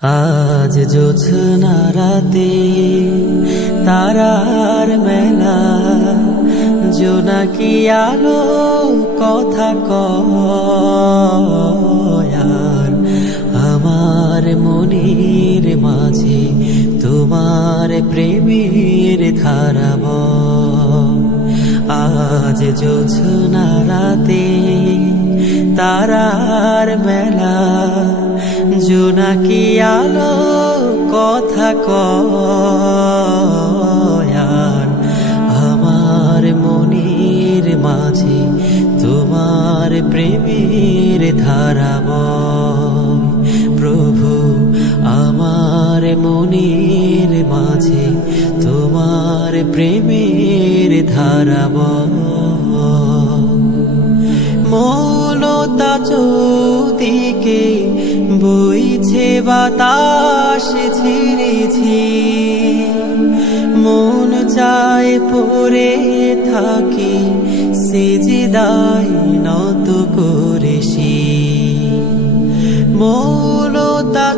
আজ জোছনা রাতে তারার মেলা, জোনাকি আলো কথা কয়, আর আমার মনের মাঝে তোমার প্রেমের ধারা বয়। আজ জোছনা রাতে তারার মেলা, জোনাকি আলো কথা কয়, আর আমার মনের মাঝে তোমার প্রেমের ধারা বয়। প্রভু, আমার মনের মাঝে তোমার প্রেমের ধারা বয়। মৌনতা চৌদিকে বইছে বাতাস ঝিরে ঝিরে, মন চায় পড়ে থাকি সিজদায় নত করে শির। মৌনতা